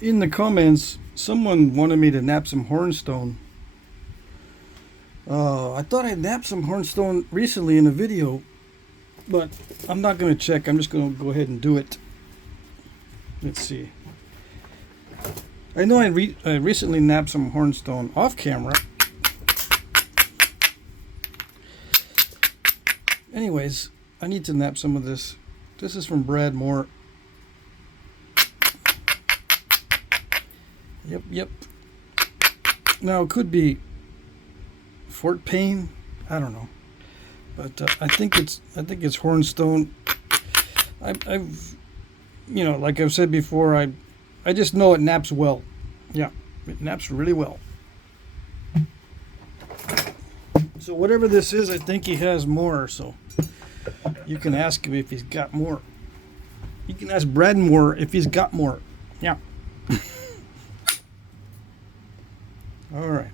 In the comments, someone wanted me to nap some hornstone. I thought I napped some hornstone recently in a video, but I'm not going to check. I'm just going to go ahead and do it. Let's see. I know I recently napped some hornstone off camera. Anyways, I need to nap some of this. This is from Brad Moore. Yep. Now it could be Fort Payne. I don't know, but I think it's Hornstone. I've like I've said before, I just know it naps well. Yeah, it naps really well. So whatever this is, I think he has more. So you can ask him if he's got more. You can ask Brad Moore if he's got more. Yeah. All right.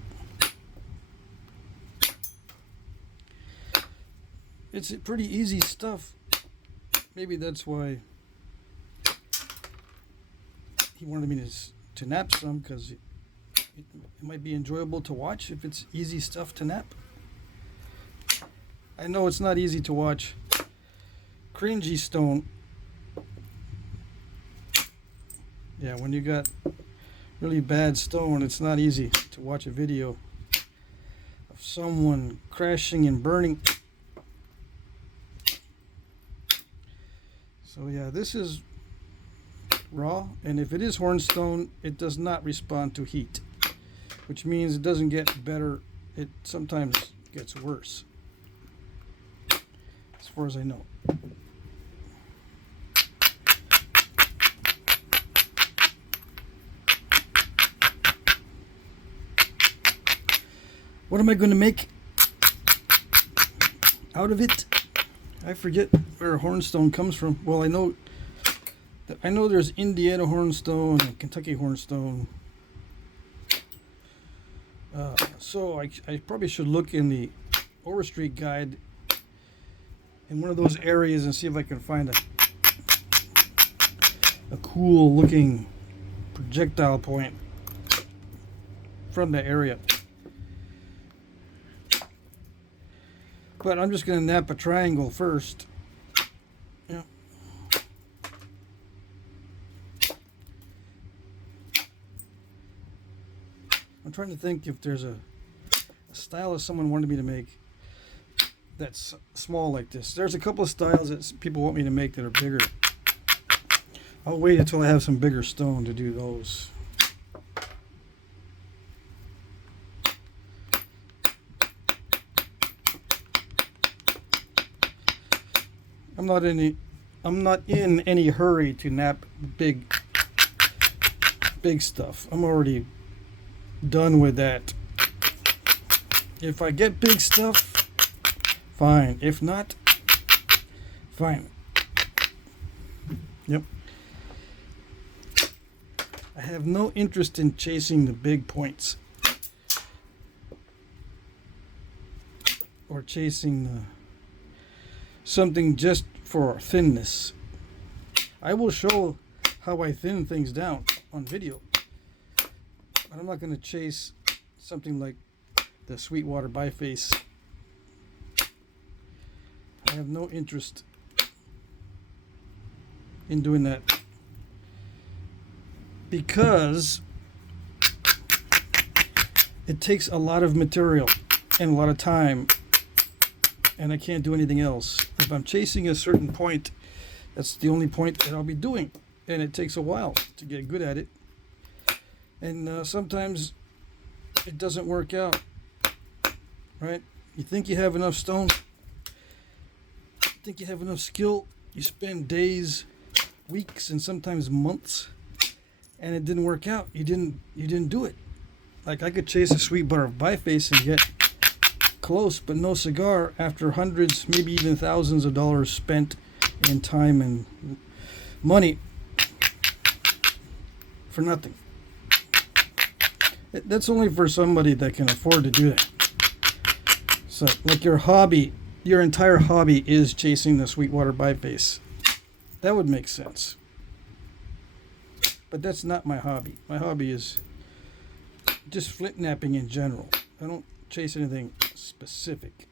It's pretty easy stuff. Maybe that's why he wanted me to nap some, because it might be enjoyable to watch if it's easy stuff to nap. I know it's not easy to watch cringy stone. Yeah, when you got really bad stone, it's not easy to watch a video of someone crashing and burning. So yeah, this is raw, and if it is hornstone, it does not respond to heat, which means it doesn't get better. It sometimes gets worse, as far as I know. What am I going to make out of it? I forget where hornstone comes from. Well, I know there's Indiana hornstone and Kentucky hornstone. So I probably should look in the Overstreet guide in one of those areas and see if I can find a cool looking projectile point from that area. But I'm just going to nap a triangle first. Yeah. I'm trying to think if there's a style that someone wanted me to make that's small like this. There's a couple of styles that people want me to make that are bigger. I'll wait until I have some bigger stone to do those. I'm not in any hurry to nap big stuff. I'm already done with that. If I get big stuff, fine. If not, fine. Yep. I have no interest in chasing the big points or chasing something just for thinness. I will show how I thin things down on video, but I'm not going to chase something like the Sweetwater biface. I have no interest in doing that, because it takes a lot of material and a lot of time, and I can't do anything else. If I'm chasing a certain point, that's the only point that I'll be doing, and it takes a while to get good at it, and sometimes it doesn't work out, right? You think you have enough stone, you think you have enough skill, you spend days, weeks, and sometimes months, and it didn't work out. You didn't do it. Like, I could chase a Sweetwater biface and get close, but no cigar after hundreds, maybe even thousands of dollars spent in time and money for nothing. That's only for somebody that can afford to do that. So, like, your entire hobby is chasing the Sweetwater biface. That would make sense. But that's not my hobby. My hobby is just flint napping in general. I don't chase anything specific.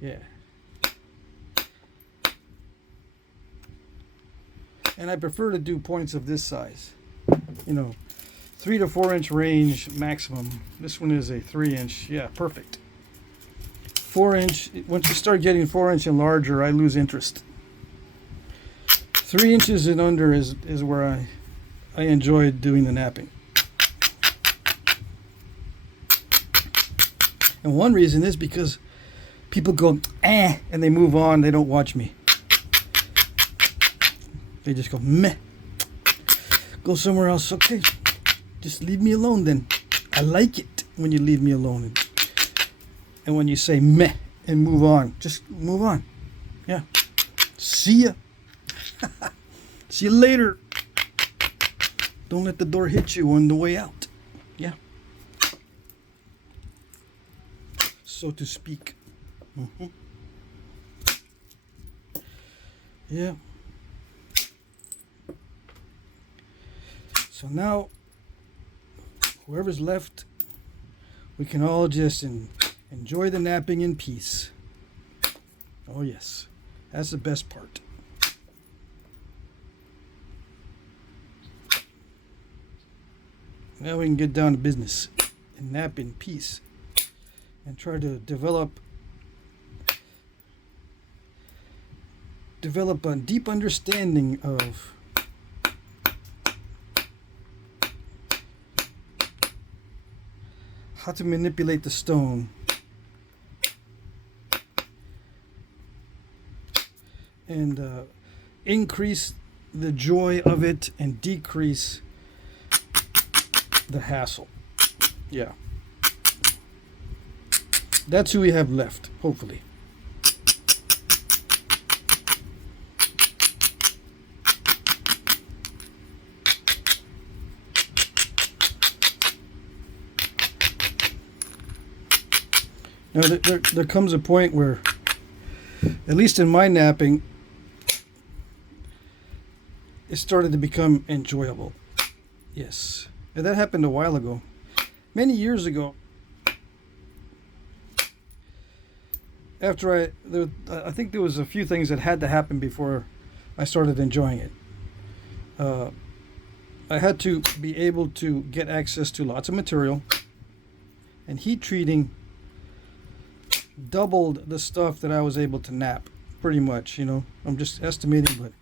Yeah. And I prefer to do points of this size. You know, 3 to 4 inch range maximum. This one is a 3 inch. Yeah, perfect. 4 inch. Once you start getting 4 inch and larger, I lose interest. 3 inches and under is where I enjoy doing the napping. And one reason is because people go, and they move on. They don't watch me. They just go, meh. Go somewhere else. Okay. Just leave me alone then. I like it when you leave me alone. And when you say meh and move on. Just move on. Yeah. See ya. See you later. Don't let the door hit you on the way out. Yeah. So to speak. Mm-hmm. Yeah. So now, whoever's left, we can all just enjoy the napping in peace. Oh yes, that's the best part. Now we can get down to business and nap in peace and try to develop a deep understanding of how to manipulate the stone and increase the joy of it and decrease the hassle. Yeah. That's who we have left, hopefully. Now, there comes a point where, at least in my napping, it started to become enjoyable. Yes. And that happened a while ago. Many years ago. After I think there was a few things that had to happen before I started enjoying it. I had to be able to get access to lots of material, and heat treating doubled the stuff that I was able to nap, pretty much. You know, I'm just estimating, but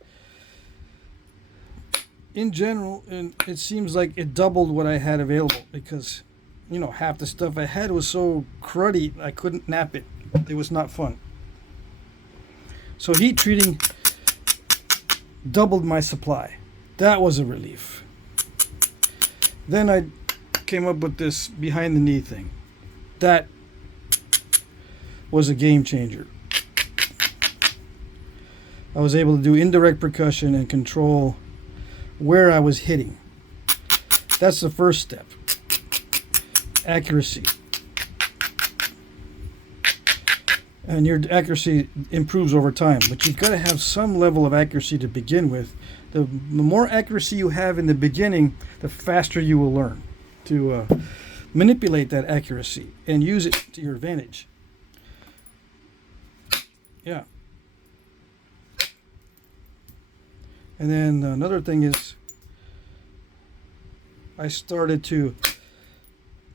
in general, and it seems like it doubled what I had available, because, you know, half the stuff I had was so cruddy I couldn't nap it. It was not fun. So heat treating doubled my supply. That was a relief. Then I came up with this behind the knee thing. That was a game changer. I was able to do indirect percussion and control where I was hitting. That's the first step. Accuracy. And your accuracy improves over time, but you've got to have some level of accuracy to begin with. The more accuracy you have in the beginning, the faster you will learn to manipulate that accuracy and use it to your advantage. Yeah. And then another thing is, I started to,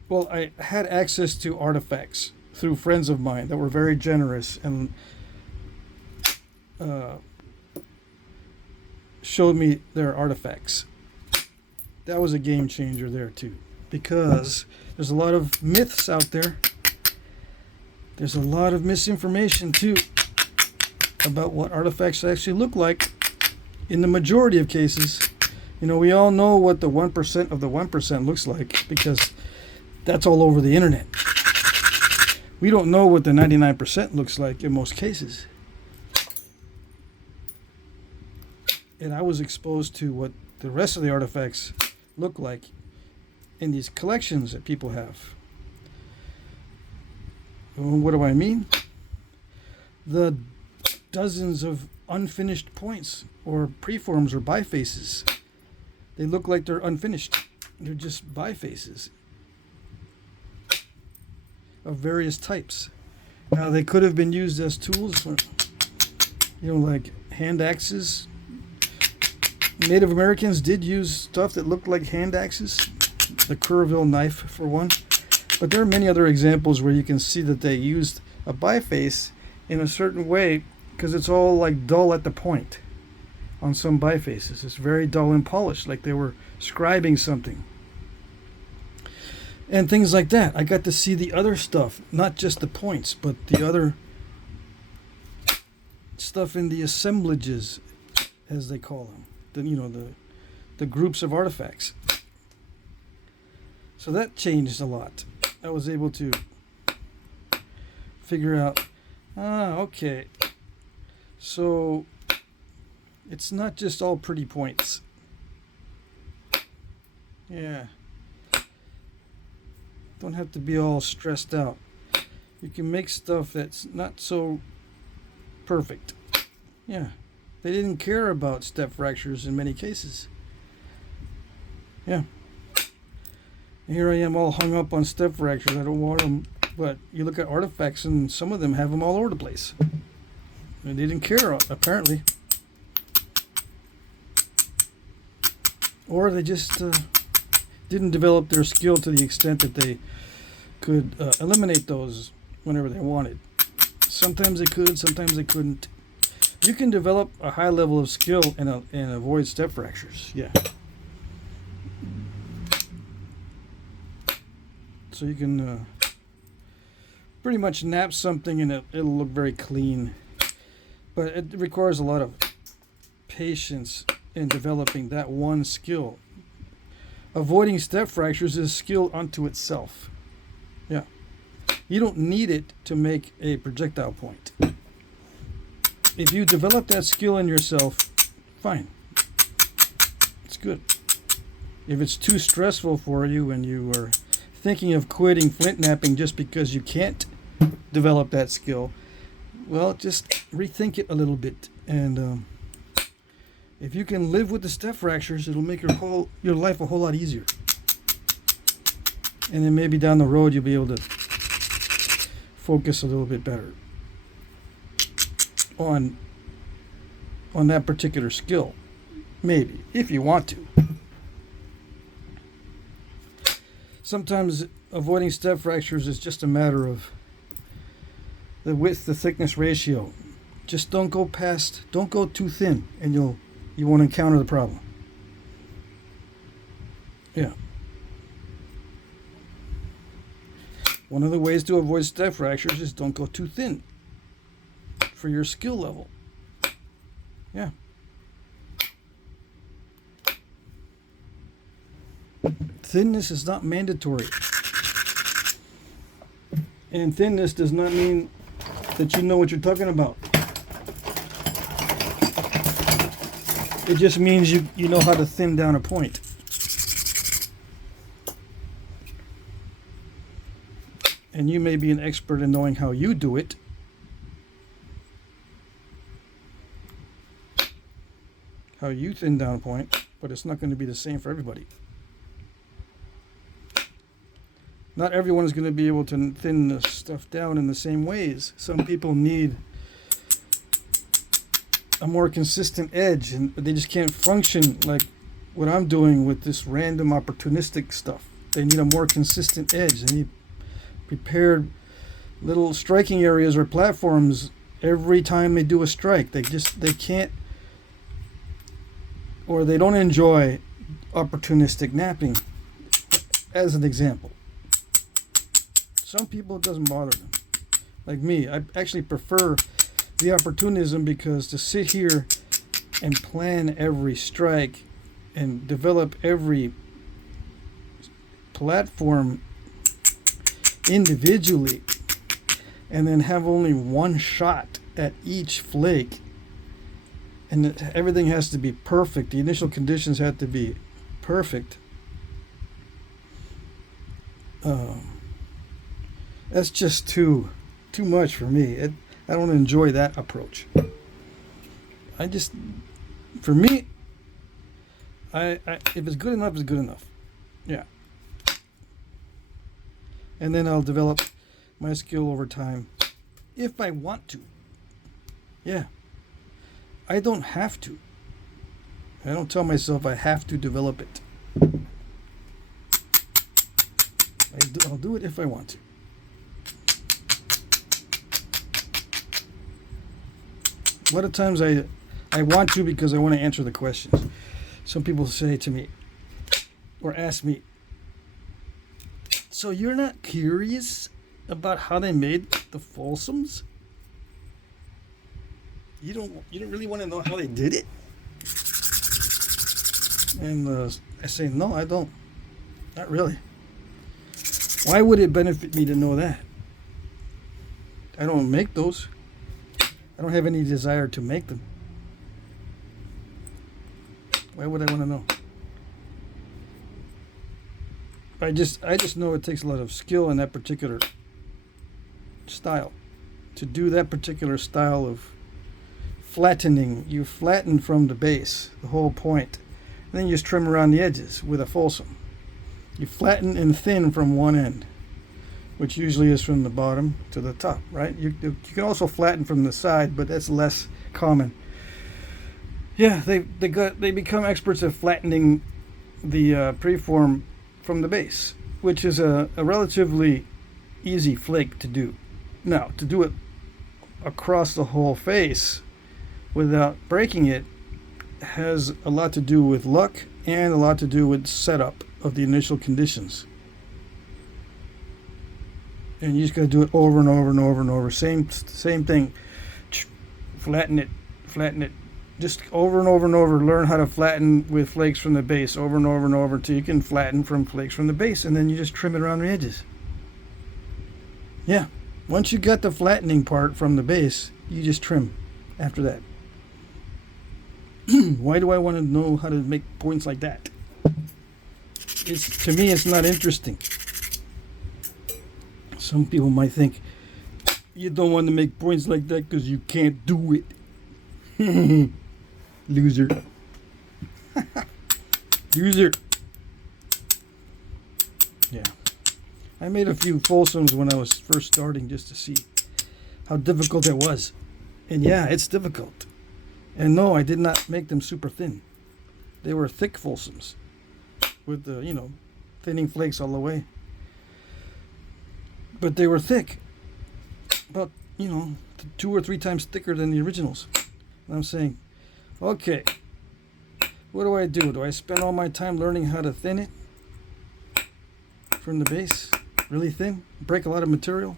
well, I had access to artifacts through friends of mine that were very generous and showed me their artifacts. That was a game changer there too, because there's a lot of myths out there. There's a lot of misinformation too about what artifacts actually look like in the majority of cases. You know, we all know what the 1% of the 1% looks like, because that's all over the internet. We don't know what the 99% looks like in most cases. And I was exposed to what the rest of the artifacts look like in these collections that people have. What do I mean? The dozens of unfinished points or preforms or bifaces They look like they're unfinished. They're just bifaces of various types. Now they could have been used as tools, like hand axes. Native Americans did use stuff that looked like hand axes, the Curville knife for one. But there are many other examples where you can see that they used a biface in a certain way because it's all like dull at the point on some bifaces. It's very dull and polished, like they were scribing something. And things like that. I got to see the other stuff, not just the points, but the other stuff in the assemblages, as they call them. The groups of artifacts. So that changed a lot. I was able to figure out, okay, so it's not just all pretty points. Yeah. Don't have to be all stressed out. You can make stuff that's not so perfect. Yeah. They didn't care about step fractures in many cases. Yeah. Here I am all hung up on step fractures. I don't want them. But you look at artifacts and some of them have them all over the place. And they didn't care, apparently. Or they just didn't develop their skill to the extent that they could eliminate those whenever they wanted. Sometimes they could, sometimes they couldn't. You can develop a high level of skill and avoid step fractures. Yeah. So you can pretty much nap something and it'll look very clean. But it requires a lot of patience in developing that one skill. Avoiding step fractures is a skill unto itself. Yeah. You don't need it to make a projectile point. If you develop that skill in yourself, fine. It's good. If it's too stressful for you and you are thinking of quitting Flintknapping just because you can't develop that skill, well, just rethink it a little bit. And if you can live with the step fractures, it'll make your life a whole lot easier. And then maybe down the road you'll be able to focus a little bit better on that particular skill. Maybe, if you want to. Sometimes avoiding step fractures is just a matter of the width to thickness ratio. Just don't go too thin, and you won't encounter the problem. Yeah. One of the ways to avoid step fractures is don't go too thin for your skill level. Yeah. Thinness is not mandatory. And thinness does not mean that you know what you're talking about. It just means you know how to thin down a point. And you may be an expert in knowing how you do it. How you thin down a point, but it's not going to be the same for everybody. Not everyone is going to be able to thin the stuff down in the same ways. Some people need a more consistent edge, and they just can't function like what I'm doing with this random opportunistic stuff. They need a more consistent edge. They need prepared little striking areas or platforms every time they do a strike. They can't, or they don't enjoy opportunistic napping, as an example. Some people, it doesn't bother them. Like me, I actually prefer the opportunism, because to sit here and plan every strike and develop every platform individually and then have only one shot at each flake, and everything has to be perfect, the initial conditions have to be perfect, that's just too much for me. I don't enjoy that approach. For me, if it's good enough, it's good enough. Yeah. And then I'll develop my skill over time if I want to. Yeah. I don't have to. I don't tell myself I have to develop it. I'll do it if I want to. A lot of times I want to because I want to answer the questions. Some people say to me or ask me, so you're not curious about how they made the Folsoms? You don't really want to know how they did it? And I say, no, I don't. Not really. Why would it benefit me to know that? I don't make those. I don't have any desire to make them. Why would I want to know? I just know it takes a lot of skill in that particular style. To do that particular style of flattening, you flatten from the base, the whole point. And then you just trim around the edges with a Folsom. You flatten and thin from one end, which usually is from the bottom to the top, right? You can also flatten from the side, but that's less common. Yeah, they become experts at flattening the preform from the base, which is a relatively easy flake to do. Now, to do it across the whole face without breaking it has a lot to do with luck and a lot to do with setup of the initial conditions. And you just got to do it over and over and over and over. Same thing. Flatten it. Just over and over and over. Learn how to flatten with flakes from the base over and over and over until you can flatten from flakes from the base, and then you just trim it around the edges. Yeah. Once you got the flattening part from the base, you just trim after that. Why do I want to know how to make points like that? To me, it's not interesting. Some people might think you don't want to make points like that because you can't do it. Loser. Loser. Yeah. I made a few Folsoms when I was first starting just to see how difficult it was. And yeah, it's difficult. And no, I did not make them super thin. They were thick Folsoms with the, thinning flakes all the way. But they were thick. About, 2 or 3 times thicker than the originals. And I'm saying, okay, what do? Do I spend all my time learning how to thin it from the base? Really thin? Break a lot of material?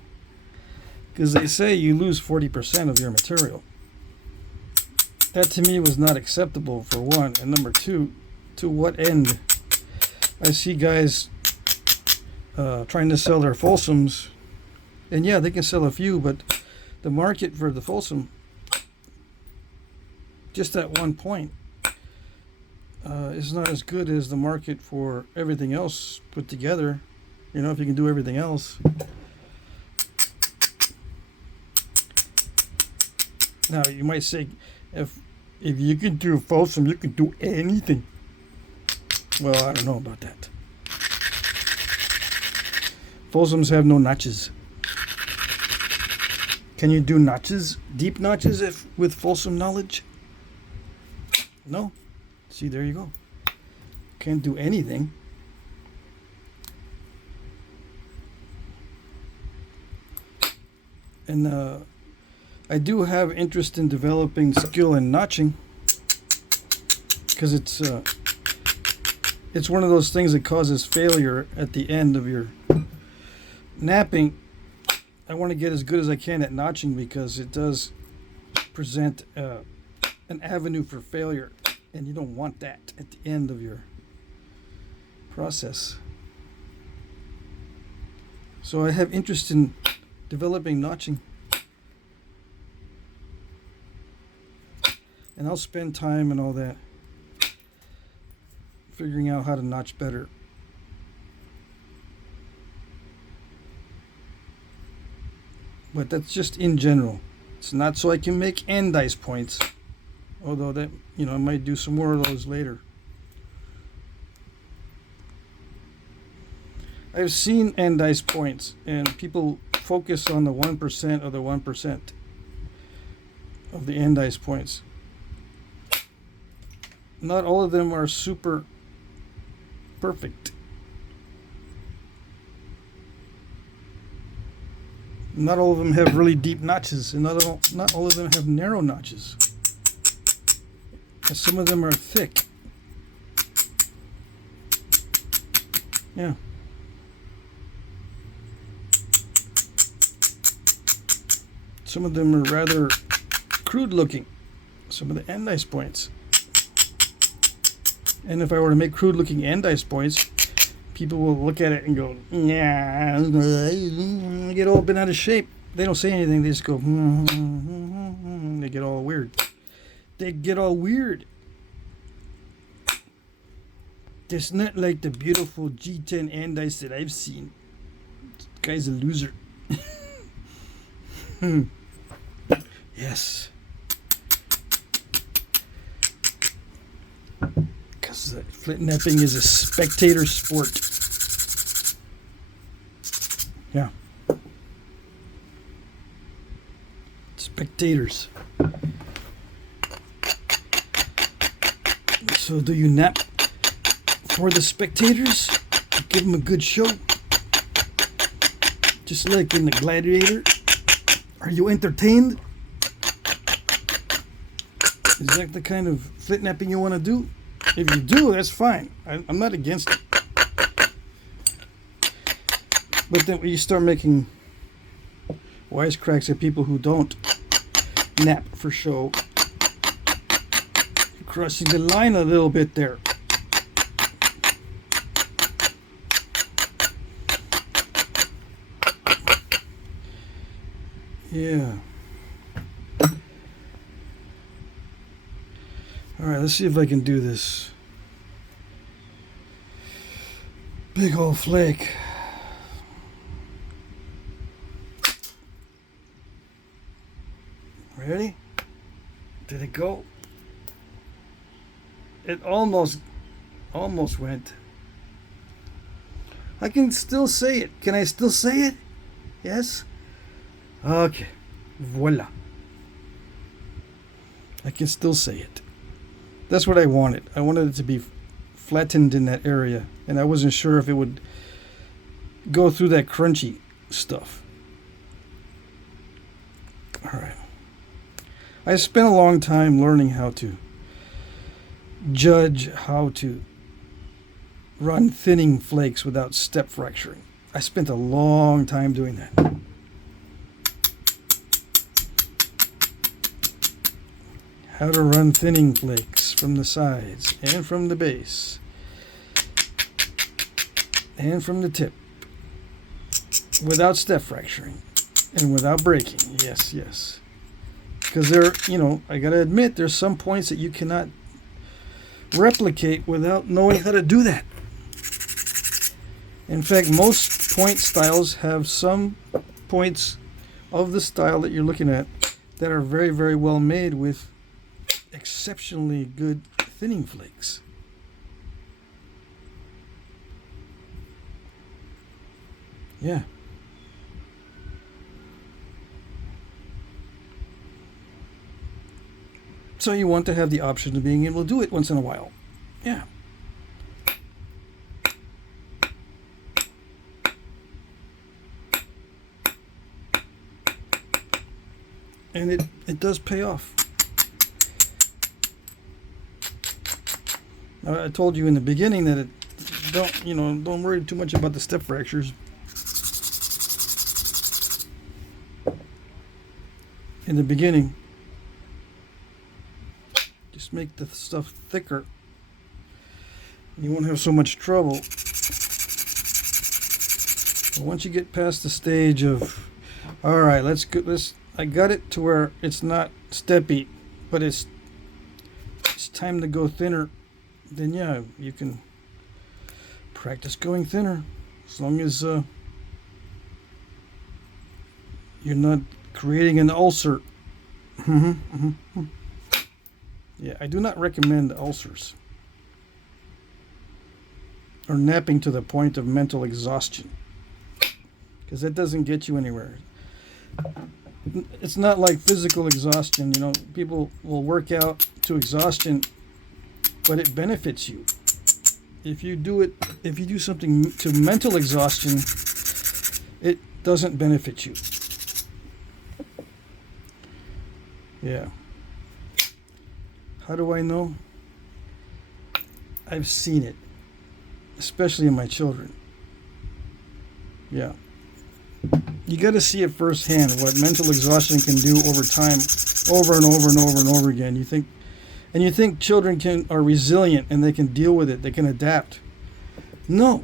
Because they say you lose 40% of your material. That to me was not acceptable, for one. And number two, to what end? I see guys trying to sell their Folsoms. And yeah, they can sell a few, but the market for the Folsom, just at one point, is not as good as the market for everything else put together. If you can do everything else. Now, you might say, if you can do a Folsom, you can do anything. Well, I don't know about that. Folsoms have no notches. Can you do notches, deep notches, with Folsom knowledge? No. See, there you go. Can't do anything. And I do have interest in developing skill in notching, because it's one of those things that causes failure at the end of your knapping. I want to get as good as I can at notching because it does present an avenue for failure, and you don't want that at the end of your process. So I have interest in developing notching, and I'll spend time and all that figuring out how to notch better. But that's just in general. It's not so I can make end dice points, although that, I might do some more of those later. I've seen andice points, and people focus on the 1% of the 1% of the andice points. Not all of them are super perfect. Not all of them have really deep notches, and not all of them have narrow notches. And some of them are thick. Yeah. Some of them are rather crude looking. Some of the andice points. And if I were to make crude looking andice points, people will look at it and go, yeah, get all bent out of shape. They don't say anything. They just go, they get all weird. They get all weird. It's not like the beautiful G10 andice that I've seen. This guy's a loser. Yes. Because Flintknapping is a spectator sport. Yeah. Spectators. So do you nap for the spectators? Give them a good show? Just like in the Gladiator? Are you entertained? Is that the kind of Flintknapping you want to do? If you do, that's fine. I'm not against it. But then when you start making wisecracks at people who don't nap for show, you're crossing the line a little bit there. Yeah. Alright, let's see if I can do this. Big old flake. Ready? Did it go? It almost went. I can still say it. Can I still say it? Yes? Okay. Voila. I can still say it. That's what I wanted. I wanted it to be flattened in that area, and I wasn't sure if it would go through that crunchy stuff. Alright. I spent a long time learning how to judge how to run thinning flakes without step fracturing. I spent a long time doing that. How to run thinning flakes from the sides and from the base and from the tip without step fracturing and without breaking. Yes, yes. Because there, I gotta admit, there's some points that you cannot replicate without knowing how to do that. In fact, most point styles have some points of the style that you're looking at that are very, very well made with exceptionally good thinning flakes. Yeah. So you want to have the option of being able to do it once in a while. Yeah. And it does pay off. I told you in the beginning that don't worry too much about the step fractures. In the beginning, just make the stuff thicker. You won't have so much trouble. But once you get past the stage of, all right, I got it to where it's not steppy, but it's time to go thinner. Then yeah, you can practice going thinner as long as you're not creating an ulcer. Yeah, I do not recommend ulcers. or napping to the point of mental exhaustion, because that doesn't get you anywhere. It's not like physical exhaustion. You know, people will work out to exhaustion, but it benefits you. If you do something to mental exhaustion, it doesn't benefit you. Yeah. How do I know? I've seen it, especially in my children. Yeah. You got to see it firsthand what mental exhaustion can do over time, over and over and over and over again. You think children are resilient and they can deal with it, they can adapt. No.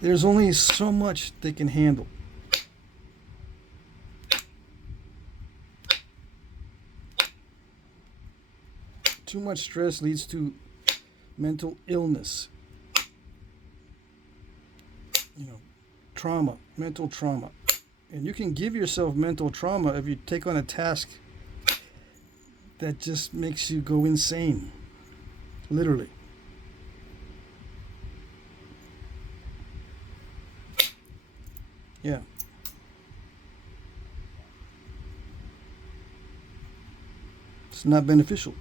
There's only so much they can handle. Too much stress leads to mental illness. You know, trauma, mental trauma. And you can give yourself mental trauma if you take on a task that just makes you go insane. Literally. Yeah. It's not beneficial.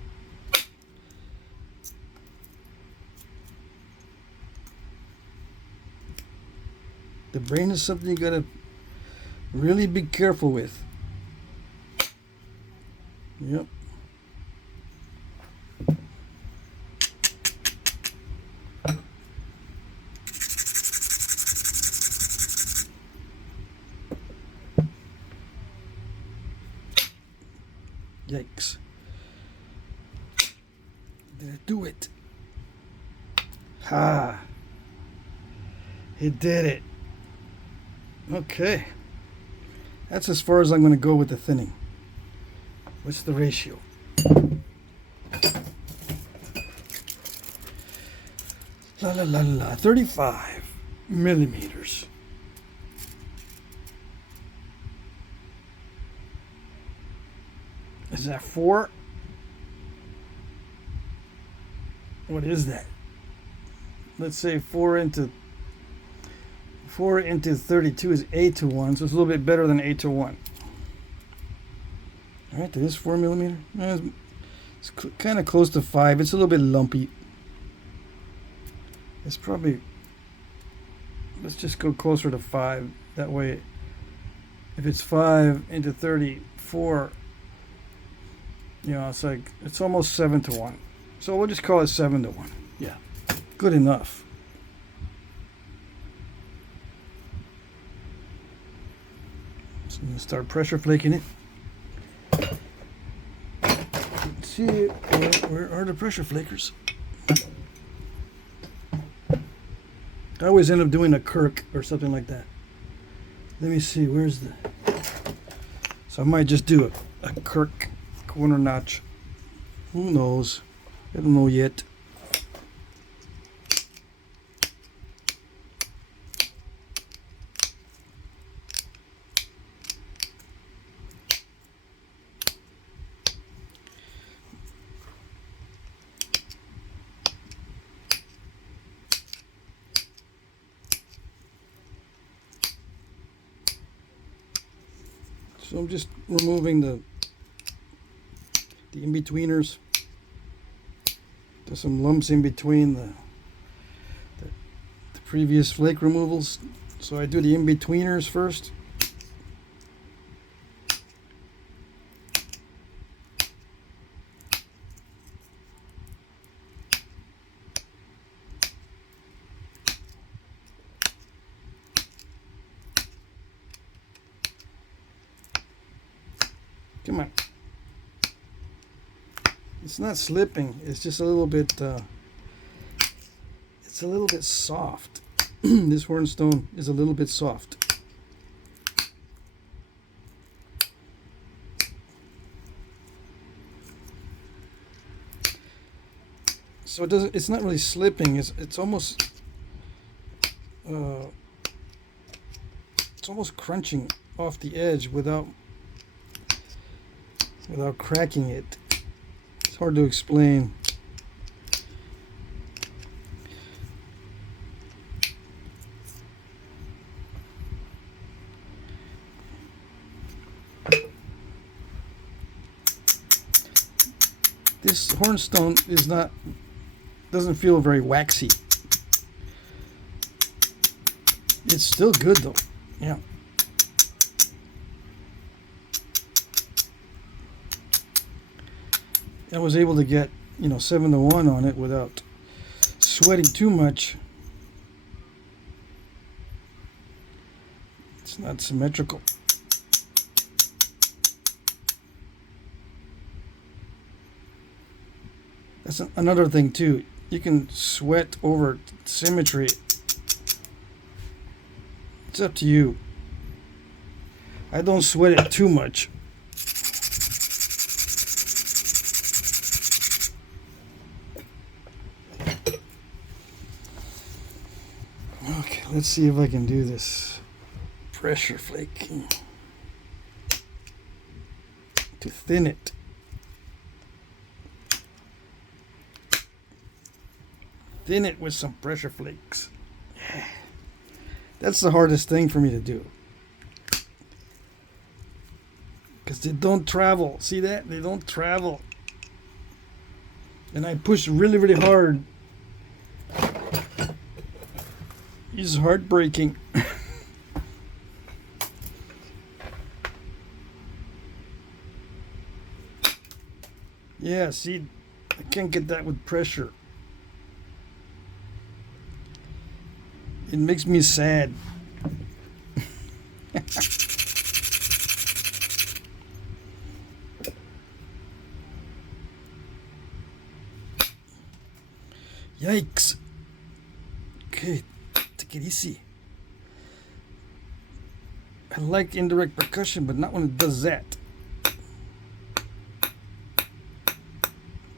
The brain is something you gotta really be careful with. Yep. Yikes. Did it do it? Ha! It did it. Okay. That's as far as I'm going to go with the thinning. What's the ratio? La la la la. 35 millimeters. Is that 4? What is that? Let's say 4 into 32 is 8:1, so it's a little bit better than 8:1. All right, there is 4 millimeter. It's kind of close to 5. It's a little bit lumpy. It's probably, let's just go closer to 5. That way, if it's 5 into 34, you know, it's almost 7:1. So we'll just call it 7:1. Yeah, good enough. So I'm going to start pressure flaking it. Let's see, where are the pressure flakers? I always end up doing a Kirk or something like that. Let me see, where's the... So I might just do a Kirk corner notch. Who knows? I don't know yet. So I'm just removing the in-betweeners. There's some lumps in between the previous flake removals. So I do the in-betweeners first. Come on. It's not slipping. It's just a little bit. It's a little bit soft. This hornstone is a little bit soft. So it doesn't. It's not really slipping. It's almost. It's almost crunching off the edge without cracking it. It's hard to explain. This Hornstone doesn't feel very waxy. It's still good though. Yeah. I was able to get, 7-to-1 on it without sweating too much. It's not symmetrical. That's another thing too. You can sweat over symmetry. It's up to you. I don't sweat it too much. Okay, let's see if I can do this. Pressure flaking to thin it. Thin it with some pressure flakes. Yeah. That's the hardest thing for me to do. Because they don't travel. See that? They don't travel. And I push really, really hard. It's heartbreaking. Yeah, see, I can't get that with pressure. It makes me sad. Yikes. Okay, take it easy. I like indirect percussion, but not when it does that.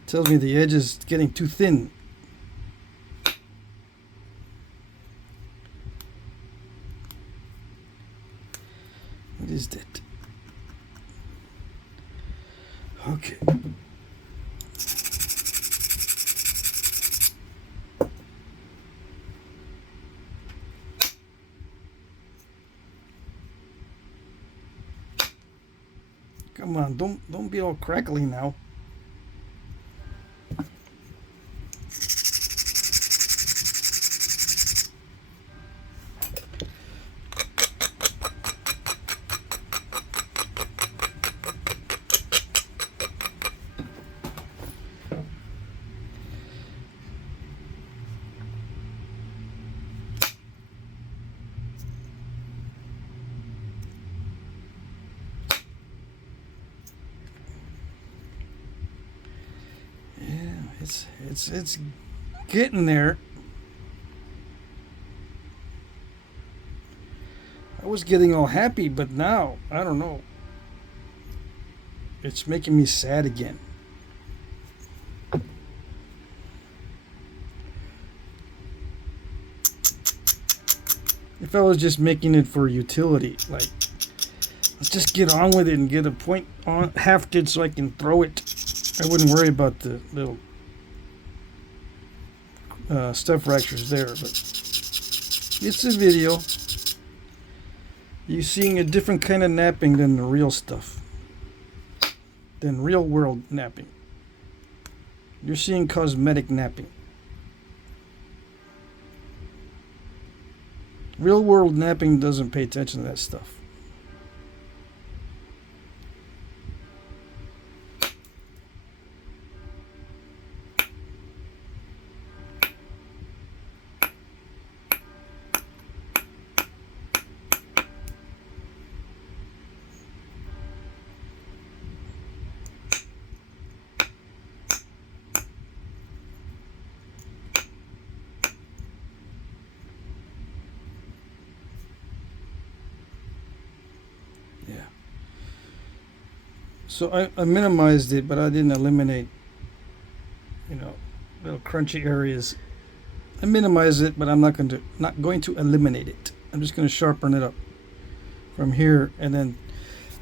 Tells me the edge is getting too thin. What is that? Okay. Come on, don't be all crackly now. It's getting there. I was getting all happy, but now, I don't know. It's making me sad again. If I was just making it for utility, like, let's just get on with it and get a point on hafted so I can throw it, I wouldn't worry about the little stuff fractures there, but it's a video. You're seeing a different kind of knapping than the real stuff, than real world knapping. You're seeing cosmetic knapping. Real world knapping doesn't pay attention to that stuff. So I minimized it, but I didn't eliminate, little crunchy areas. I minimized it, but I'm not going to eliminate it. I'm just going to sharpen it up from here, and then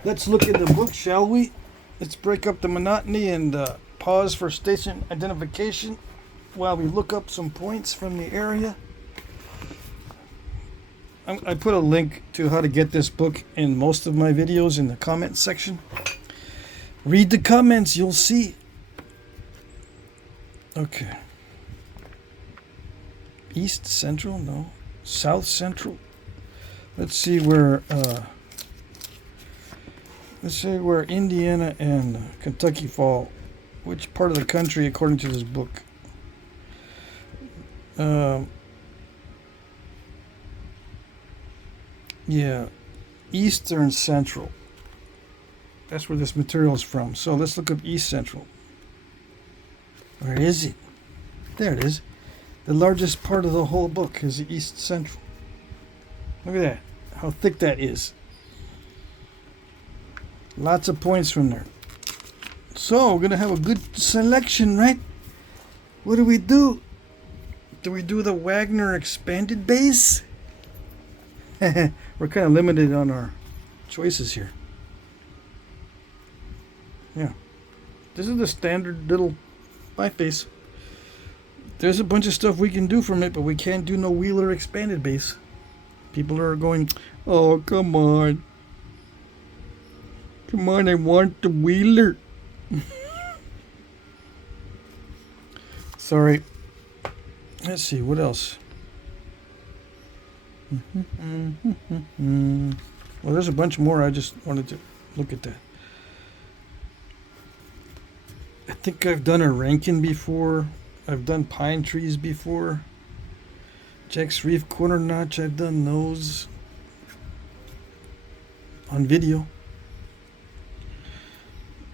let's look at the book, shall we? Let's break up the monotony and pause for station identification while we look up some points from the area. I put a link to how to get this book in most of my videos in the comment section. Read the comments, you'll see. Okay. East Central? No. South Central? Let's see where Indiana and Kentucky fall. Which part of the country according to this book? Yeah, Eastern Central. That's where this material is from. So let's look up East Central. Where is it? There it is. The largest part of the whole book is the East Central. Look at that. How thick that is. Lots of points from there. So we're going to have a good selection, right? What do we do? Do we do the Wagner expanded base? We're kind of limited on our choices here. Yeah. This is the standard little biface. There's a bunch of stuff we can do from it, but we can't do no Wheeler expanded base. People are going, oh, come on. Come on, I want the Wheeler. Sorry. Let's see, what else? Well, there's a bunch more. I just wanted to look at that. I think I've done a Rankin before. I've done pine trees before. Jack's Reef corner notch, I've done those on video.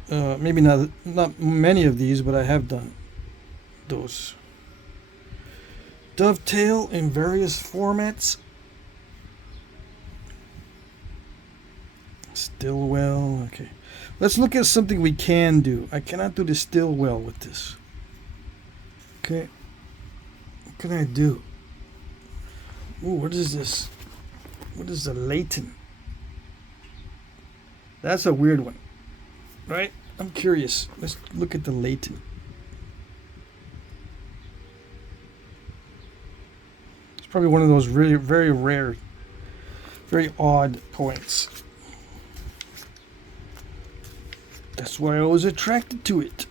Maybe not many of these, but I have done those. Dovetail in various formats. Stillwell, okay. Let's look at something we can do. I cannot do the Stillwell with this. Okay. What can I do? Ooh, what is this? What is the Leighton? That's a weird one. Right? I'm curious. Let's look at the Leighton. It's probably one of those really very rare, very odd points. That's why I was attracted to it.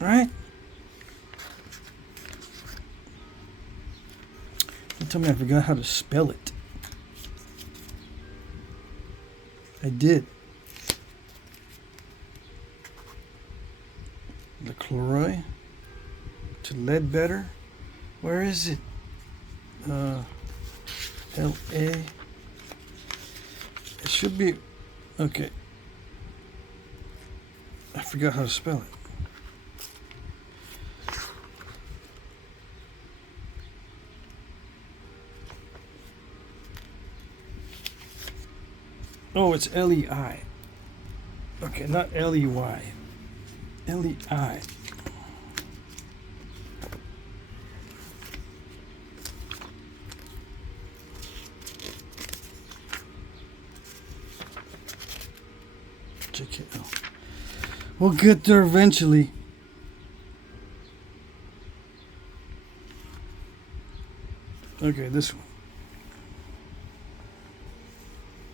Right? Don't tell me I forgot how to spell it. I did. LaCroix to Leadbetter. Where is it? L-A. It should be... Okay. I forgot how to spell it. Oh, it's L-E-I. Okay, not L-E-Y. L-E-I. J-K-L. We'll get there eventually. Okay, this one.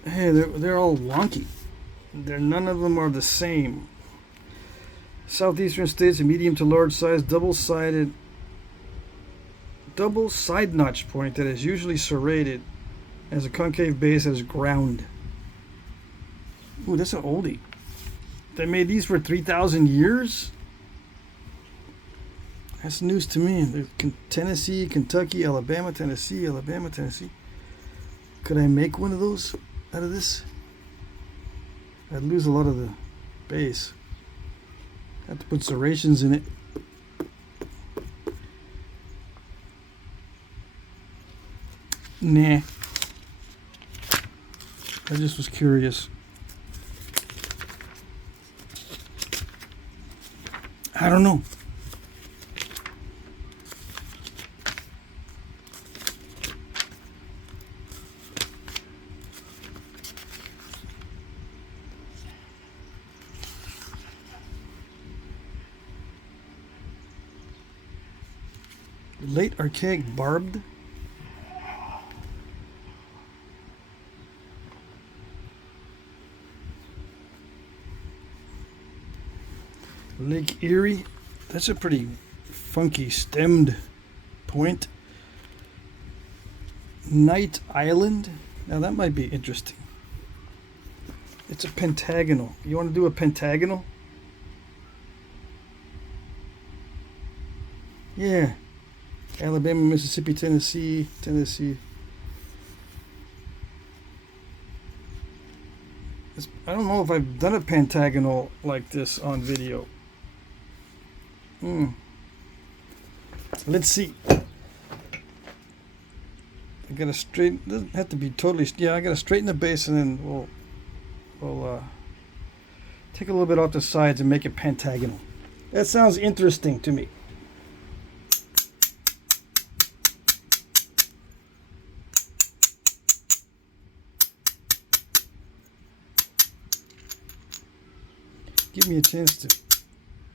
Hey, they're all wonky. None of them are the same. Southeastern states, a medium to large size, double side notch point that is usually serrated, has a concave base that is ground. Ooh, that's an oldie. They made these for 3,000 years? That's news to me. Tennessee, Kentucky, Alabama, Tennessee, Alabama, Tennessee. Could I make one of those out of this? I'd lose a lot of the base. Have to put serrations in it. Nah. I just was curious. I don't know. Late archaic barbed. Lake Erie. That's a pretty funky stemmed point. Night Island. Now that might be interesting. It's a pentagonal. You want to do a pentagonal? Yeah. Alabama, Mississippi, Tennessee. I don't know if I've done a pentagonal like this on video. Let's see. I gotta straighten. Doesn't have to be totally. Yeah, I gotta straighten the base, and then we'll take a little bit off the sides and make it pentagonal. That sounds interesting to me. Give me a chance to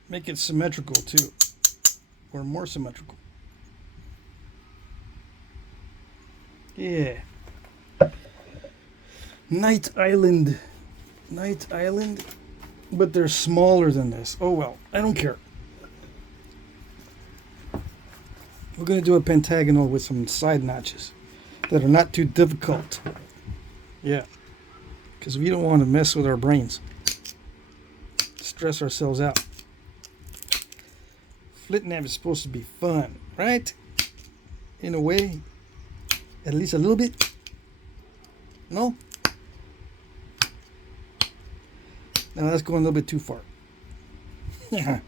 make it symmetrical too, or more symmetrical. Yeah. Night Island, but they're smaller than this. Oh well, I don't care. We're gonna do a pentagonal with some side notches that are not too difficult. Yeah, because we don't want to mess with our brains. Stress ourselves out. Flintknapping is supposed to be fun, right? In a way, at least a little bit. No? No, that's going a little bit too far. Yeah.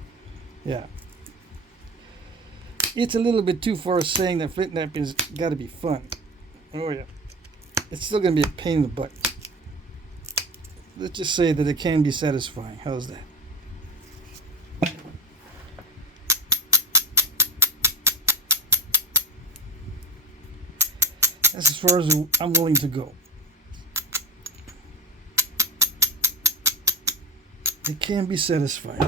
It's a little bit too far saying that Flintknapping's got to be fun. Oh yeah. It's still going to be a pain in the butt. Let's just say that it can be satisfying. How's that? That's as far as I'm willing to go. It can be satisfying.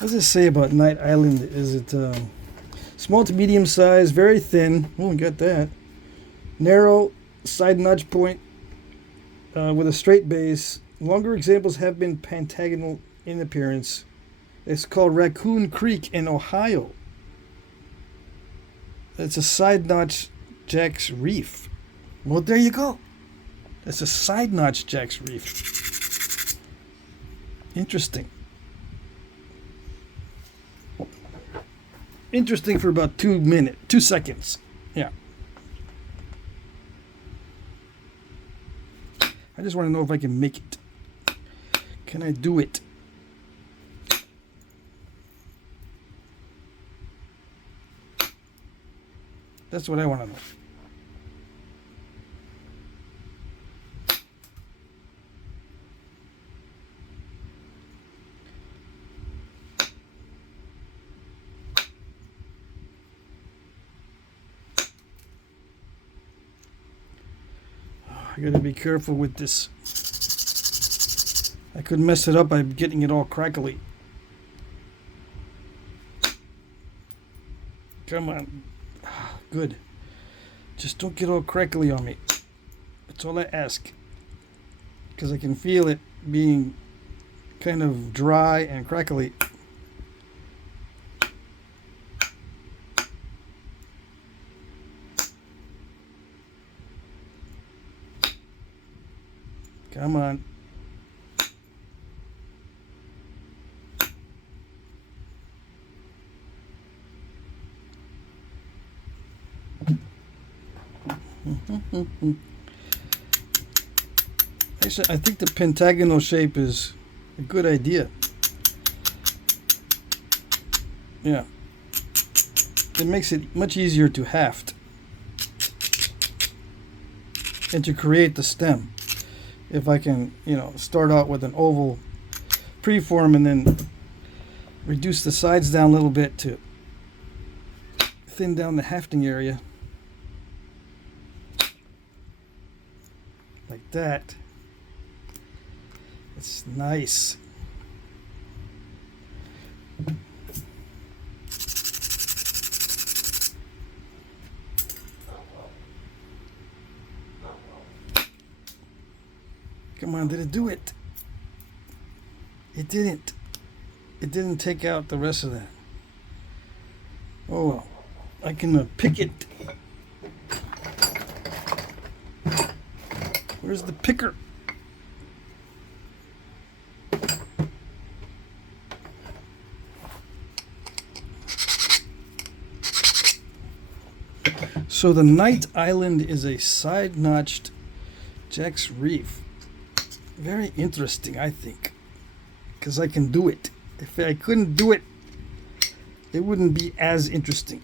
What does it say about Night Island? Is it small to medium size, very thin? Oh, we got that. Narrow side notch point with a straight base. Longer examples have been pentagonal in appearance. It's called Raccoon Creek in Ohio. It's a side notch Jack's Reef. Well, there you go. It's a side notch Jack's Reef. Interesting. Interesting for about 2 seconds. Yeah. I just want to know if I can make it. Can I do it? That's what I want to know. I gotta be careful with this. I could mess it up by getting it all crackly. Come on. Good. Just don't get all crackly on me. That's all I ask. Because I can feel it being kind of dry and crackly. Come on. Actually, I think the pentagonal shape is a good idea. Yeah. It makes it much easier to haft and to create the stem. If I can, start out with an oval preform and then reduce the sides down a little bit to thin down the hafting area. Like that. It's nice. Come on, did it do it? It didn't. It didn't take out the rest of that. Oh well. I can pick it. Where's the picker? So the Night Island is a side-notched Jack's Reef. Very interesting, I think, because I can do it. If I couldn't do it, it wouldn't be as interesting.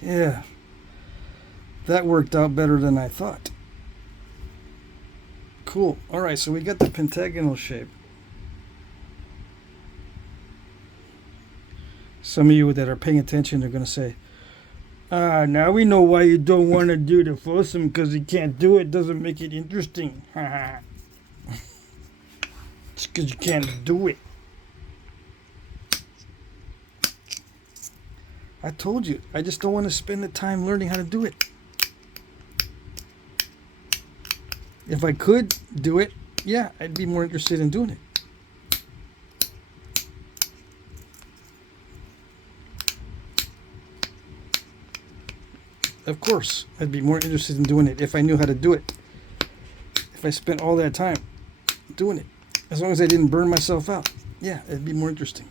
Yeah, that worked out better than I thought. Cool. All right, so we got the pentagonal shape. Some of you that are paying attention are going to say, now we know why you don't want to do the foursome, because you can't do it. Doesn't make it interesting. It's because you can't do it. I told you, I just don't want to spend the time learning how to do it. If I could do it, yeah, I'd be more interested in doing it. Of course, I'd be more interested in doing it if I knew how to do it. If I spent all that time doing it. As long as I didn't burn myself out. Yeah, it'd be more interesting.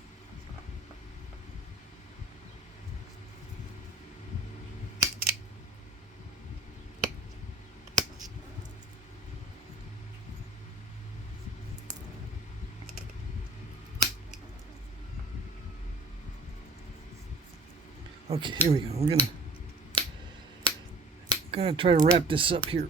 Okay, here we go. We're gonna try to wrap this up here.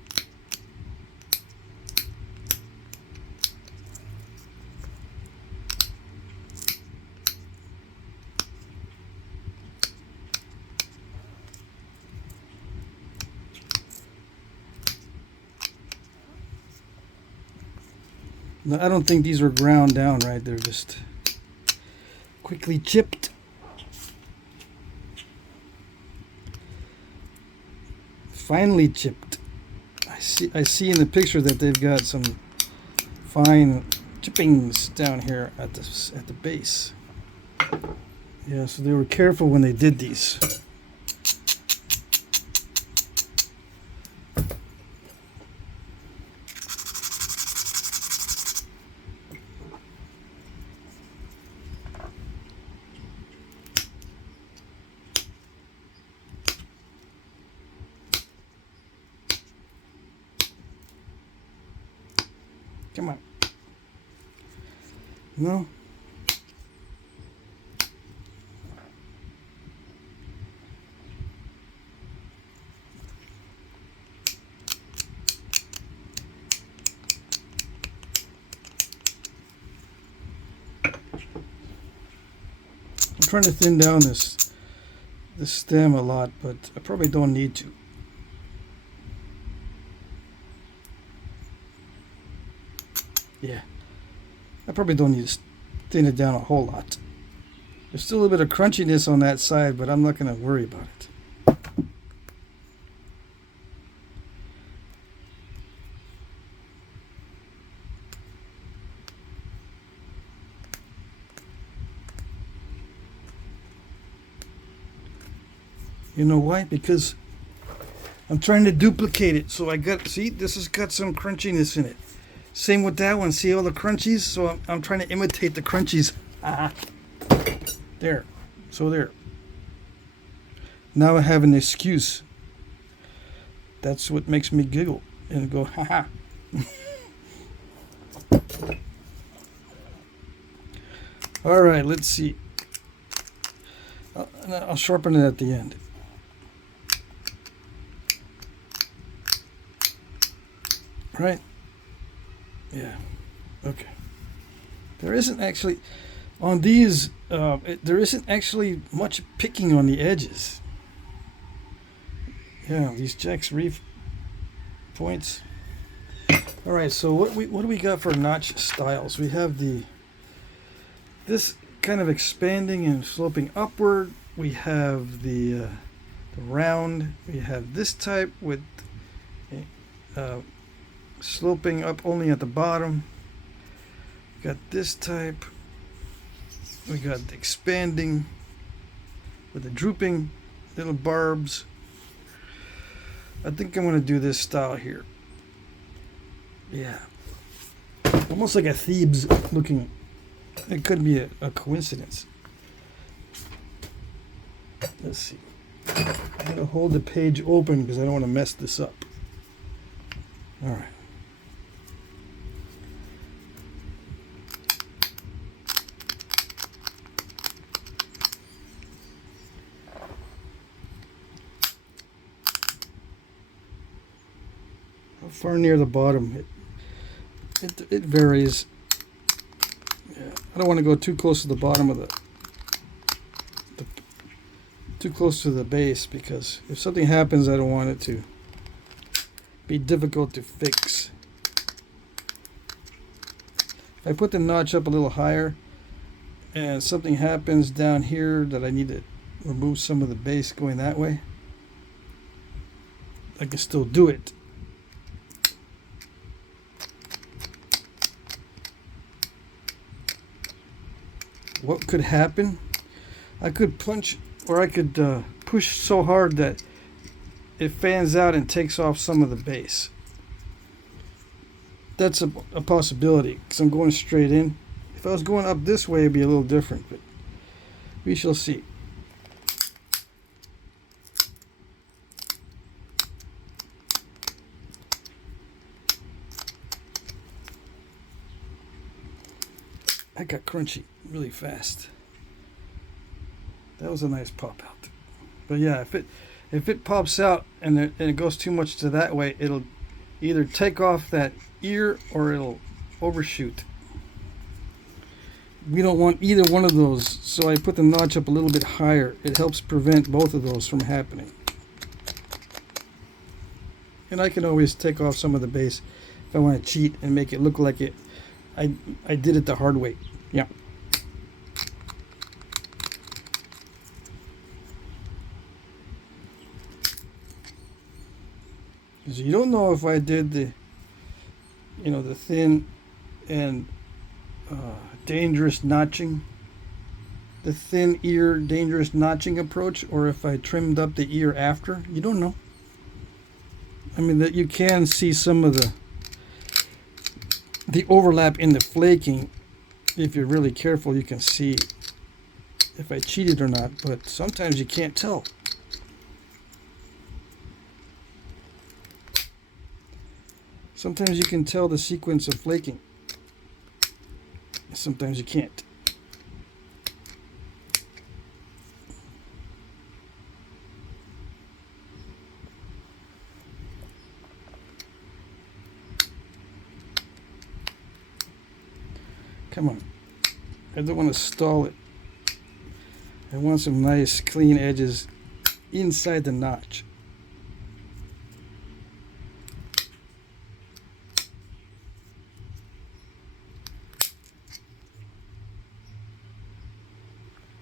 No, I don't think these were ground down right. They're just quickly chipped. Finely chipped. I see in the picture that they've got some fine chippings down here at the base. Yeah, so they were careful when they did these. Come on. No. I'm trying to thin down this stem a lot, but I probably don't need to. Yeah, I probably don't need to thin it down a whole lot. There's still a little bit of crunchiness on that side, but I'm not going to worry about it. You know why? Because I'm trying to duplicate it. So see, this has got some crunchiness in it. Same with that one. See all the crunchies? So I'm trying to imitate the crunchies. There. So there. Now I have an excuse. That's what makes me giggle and go, haha. All right, let's see. I'll sharpen it at the end. Right? Yeah. Okay. There isn't actually on these. There isn't actually much picking on the edges. Yeah, these Jack's Reef points. All right. So what do we got for notch styles? We have this kind of expanding and sloping upward. we have the round. We have this type with sloping up only at the bottom. We got this type. We got the expanding with the drooping little barbs. I think I'm going to do this style here. Yeah. Almost like a Thebes looking. It could be a coincidence. Let's see. I'm going to hold the page open because I don't want to mess this up. All right. How far near the bottom? It varies. Yeah, I don't want to go too close to the bottom of the too close to the base, because if something happens, I don't want it to be difficult to fix. If I put the notch up a little higher and something happens down here that I need to remove some of the base going that way, I can still do it. What could happen? I could punch, or I could push so hard that it fans out and takes off some of the base. That's a possibility, because I'm going straight in. If I was going up this way, it'd be a little different, but we shall see. That got crunchy really fast. That was a nice pop out. But yeah, if it pops out and it goes too much to that way, it'll either take off that ear or it'll overshoot. We don't want either one of those, so I put the notch up a little bit higher. It helps prevent both of those from happening. And I can always take off some of the base if I want to cheat and make it look like it. I did it the hard way. Yeah. Because you don't know if I did the thin and dangerous notching, the thin ear dangerous notching approach, or if I trimmed up the ear after. You don't know. I mean, that you can see some of the overlap in the flaking. If you're really careful, you can see if I cheated or not, but sometimes you can't tell. Sometimes you can tell the sequence of flaking. Sometimes you can't. Come on. I don't want to stall it. I want some nice clean edges inside the notch.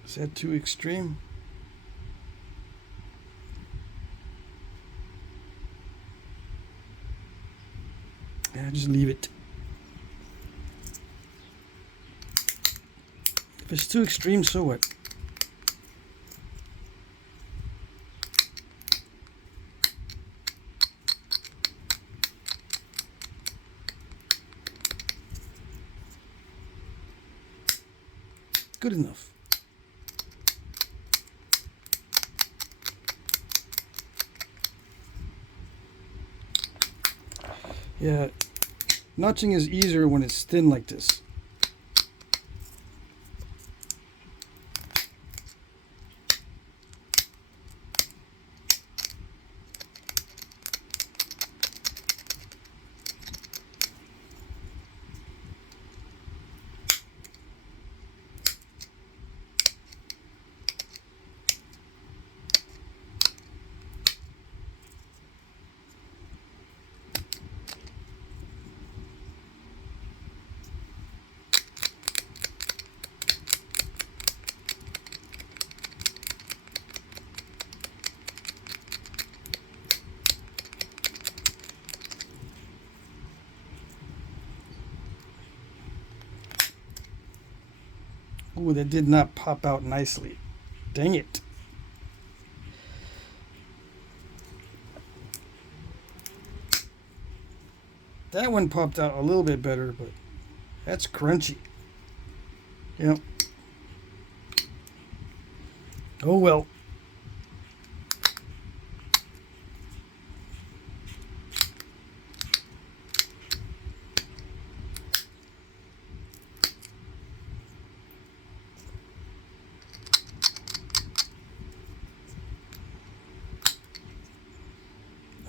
Is that too extreme? Yeah, just leave it. If it's too extreme, so what? Good enough. Yeah, notching is easier when it's thin like this. Ooh, that did not pop out nicely. Dang it. That one popped out a little bit better, but that's crunchy. Yep. Oh well.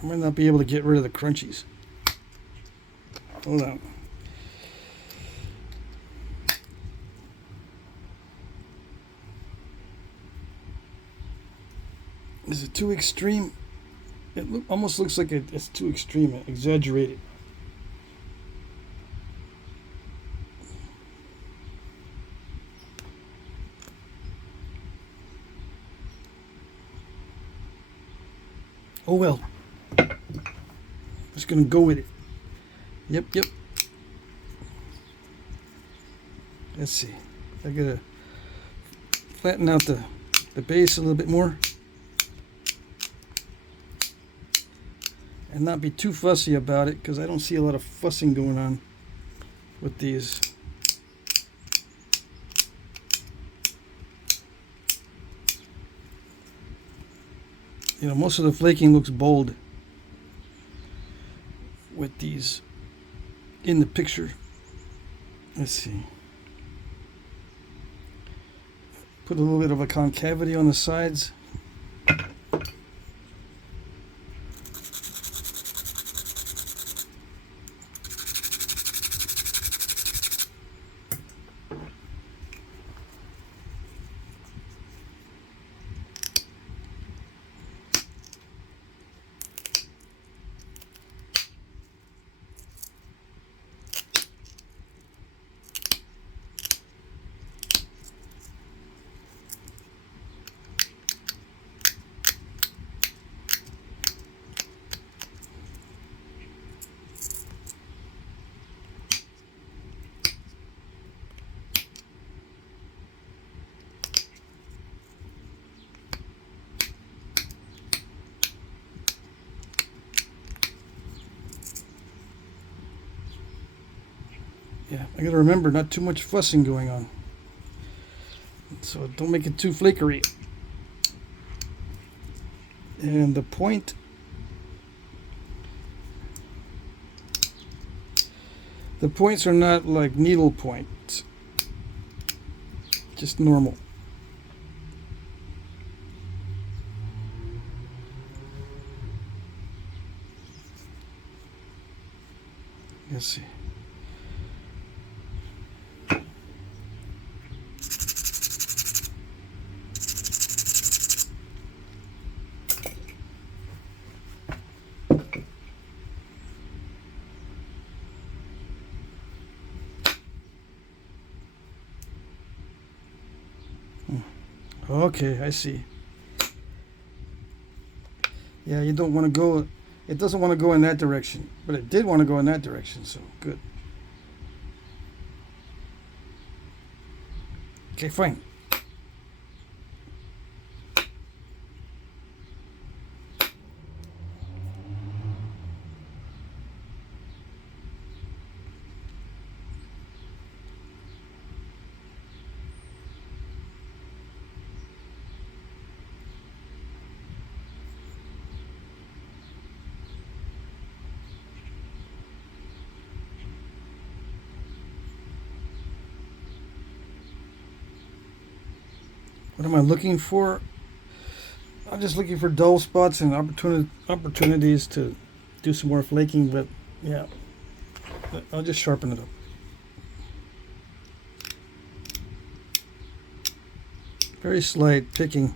I might not be able to get rid of the crunchies. Hold on. Is it too extreme? It almost looks like it's too extreme, exaggerated. Oh well. Just gonna go with it. Yep. Let's see. I gotta flatten out the base a little bit more. And not be too fussy about it, because I don't see a lot of fussing going on with these. You know, most of the flaking looks bold with these in the picture. Let's see. Put a little bit of a concavity on the sides. Yeah, I gotta remember, not too much fussing going on. So don't make it too flakery. And the point, the points are not like needle points, just normal. Let's see. Okay, I see. Yeah, you don't want to go, it doesn't want to go in that direction, but it did want to go in that direction, so good. Okay, fine. What am I looking for? I'm just looking for dull spots and opportunities to do some more flaking, but yeah, I'll just sharpen it up. Very slight picking.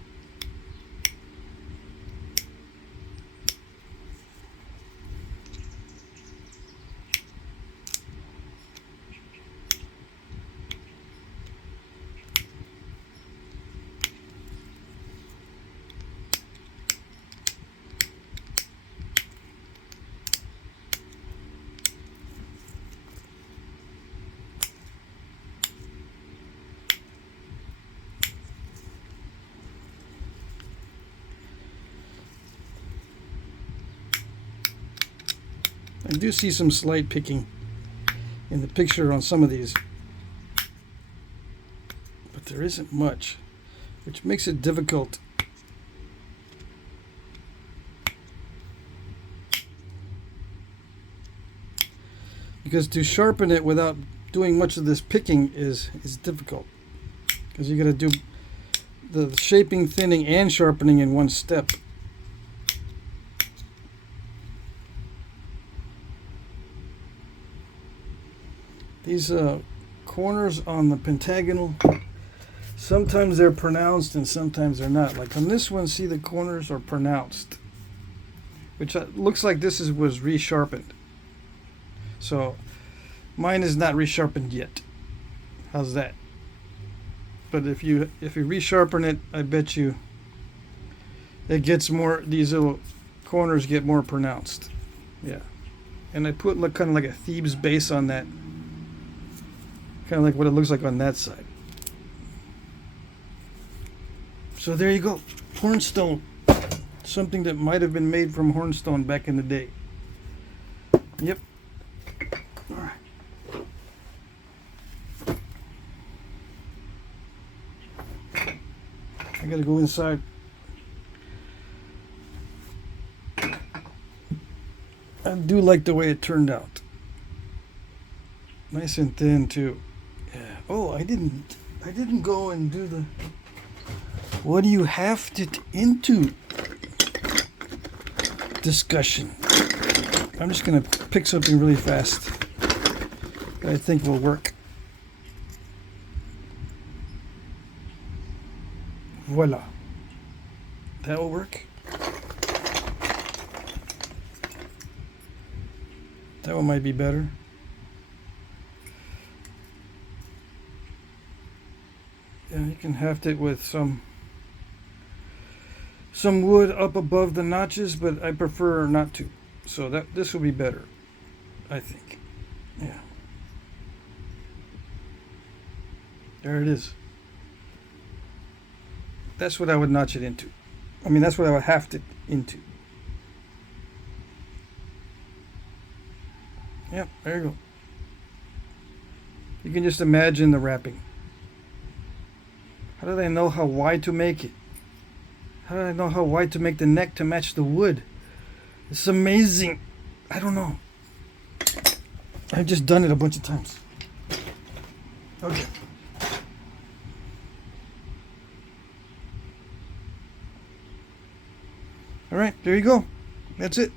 I do see some slight picking in the picture on some of these, but there isn't much, which makes it difficult. Because to sharpen it without doing much of this picking is difficult. Because you got to do the shaping, thinning, and sharpening in one step. These corners on the Pentagonal, sometimes they're pronounced and sometimes they're not. Like on this one, see the corners are pronounced, which looks like this was resharpened. So mine is not resharpened yet. How's that? But if you resharpen it, I bet you it gets more. These little corners get more pronounced. Yeah, and I put kind of like a Thebes base on that. Kind of like what it looks like on that side. So there you go. Hornstone. Something that might have been made from hornstone back in the day. Yep. All right. I gotta go inside. I do like the way it turned out. Nice and thin too. Yeah. Oh, I didn't go and do the. What do you haft it into? Discussion. I'm just gonna pick something really fast that I think will work. Voila. That will work. That one might be better. Yeah, you can haft it with some wood up above the notches, but I prefer not to. So this will be better, I think. Yeah. There it is. That's what I would notch it into. I mean, that's what I would haft it into. Yep, there you go. You can just imagine the wrapping. How did I know how wide to make it? How did I know how wide to make the neck to match the wood? It's amazing. I don't know. I've just done it a bunch of times. Okay. All right, there you go. That's it.